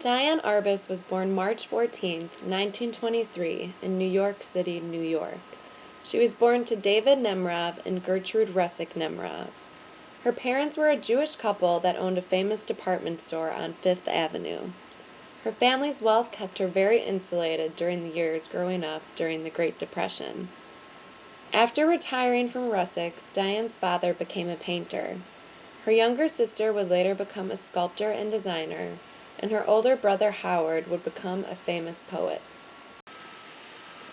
Diane Arbus was born March 14, 1923, in New York City, New York. She was born to David Nemrov and Gertrude Russick Nemrov. Her parents were a Jewish couple that owned a famous department store on Fifth Avenue. Her family's wealth kept her very insulated during the years growing up during the Great Depression. After retiring from Russicks, Diane's father became a painter. Her younger sister would later become a sculptor and designer, and her older brother Howard would become a famous poet.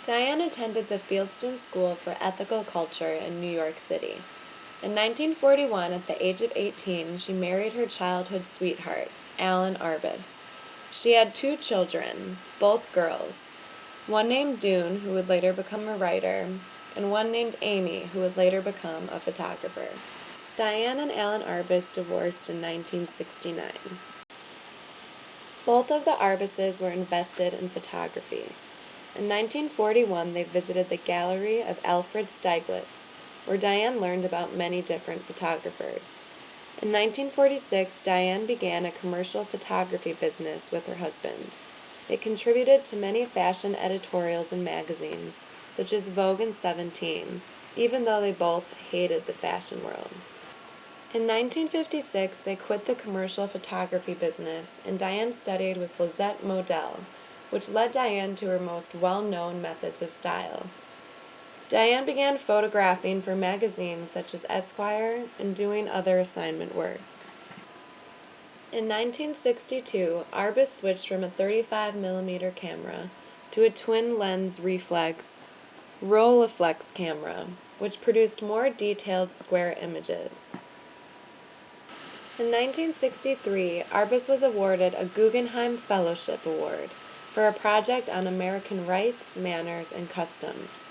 Diane attended the Fieldston School for Ethical Culture in New York City. In 1941, at the age of 18, she married her childhood sweetheart, Diane Arbus. She had 2 children, both girls, one named Dune, who would later become a writer, and one named Amy, who would later become a photographer. Diane and Alan Arbus divorced in 1969. Both of the Arbuses were invested in photography. In 1941, they visited the gallery of Alfred Stieglitz, where Diane learned about many different photographers. In 1946, Diane began a commercial photography business with her husband. They contributed to many fashion editorials and magazines, such as Vogue and 17, even though they both hated the fashion world. In 1956, they quit the commercial photography business, and Diane studied with Lisette Model, which led Diane to her most well-known methods of style. Diane began photographing for magazines such as Esquire and doing other assignment work. In 1962, Arbus switched from a 35mm camera to a twin-lens reflex Rolleiflex camera, which produced more detailed square images. In 1963, Arbus was awarded a Guggenheim Fellowship Award for a project on American rights, manners, and customs.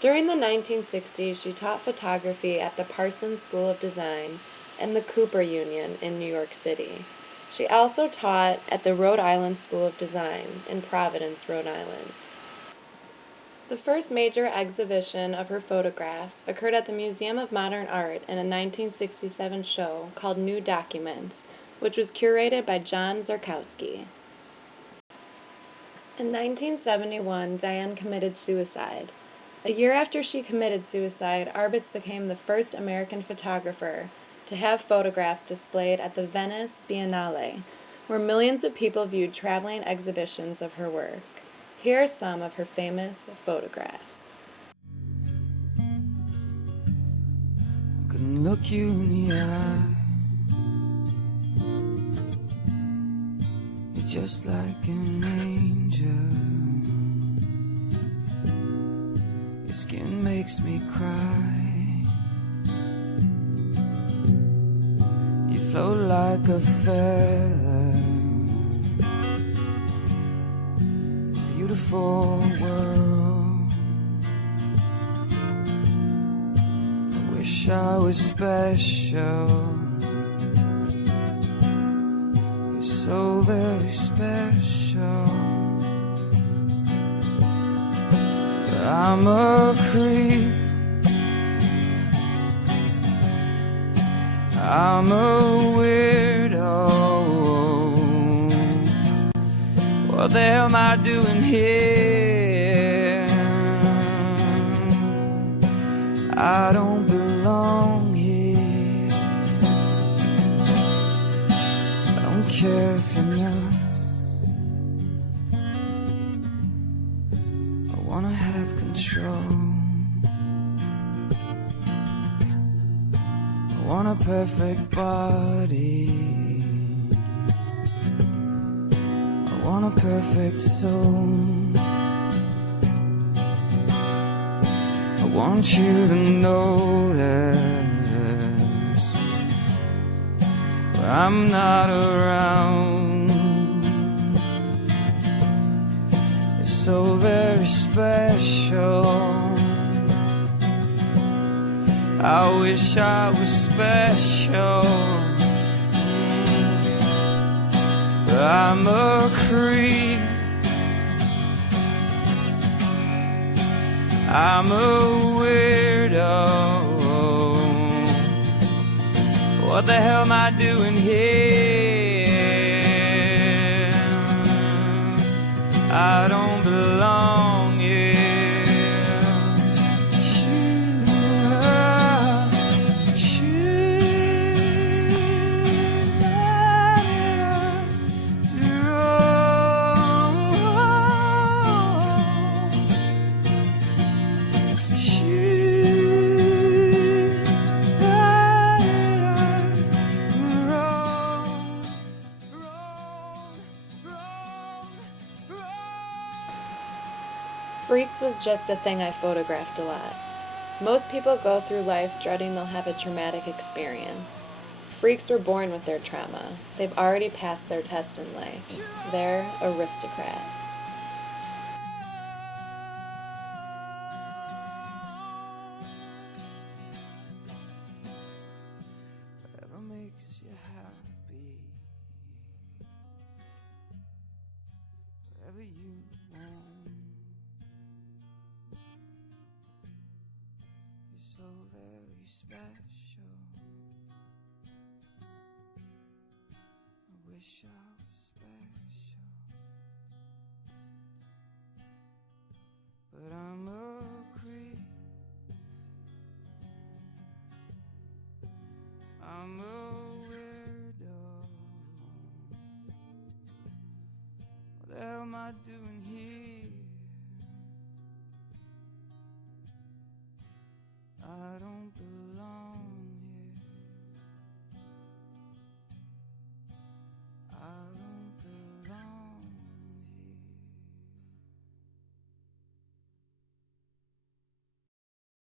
During the 1960s, she taught photography at the Parsons School of Design and the Cooper Union in New York City. She also taught at the Rhode Island School of Design in Providence, Rhode Island. The first major exhibition of her photographs occurred at the Museum of Modern Art in a 1967 show called New Documents, which was curated by John Zarkowski. In 1971, Diane committed suicide. A year after she committed suicide, Arbus became the first American photographer to have photographs displayed at the Venice Biennale, where millions of people viewed traveling exhibitions of her work. Here are some of her famous photographs. I can look you in the eye. You're just like an angel. Your skin makes me cry. You float like a feather. Beautiful world. I wish I was special. You're so very special. But I'm a creep. I'm a weirdo. What the hell am I doing here? I don't belong here. I don't care if you're nuts. I wanna have control. I want a perfect body. I want a perfect soul. I want you to notice when I'm not around. It's so very special. I wish I was special. But I'm a creep. I'm a weirdo. What the hell am I doing here? I don't belong here. Freaks was just a thing I photographed a lot. Most people go through life dreading they'll have a traumatic experience. Freaks were born with their trauma. They've already passed their test in life. They're aristocrats. Whatever makes you happy, whatever you want. You're so very special. I wish I was special, but I'm a creep. I'm a weirdo. What the hell am I doing here?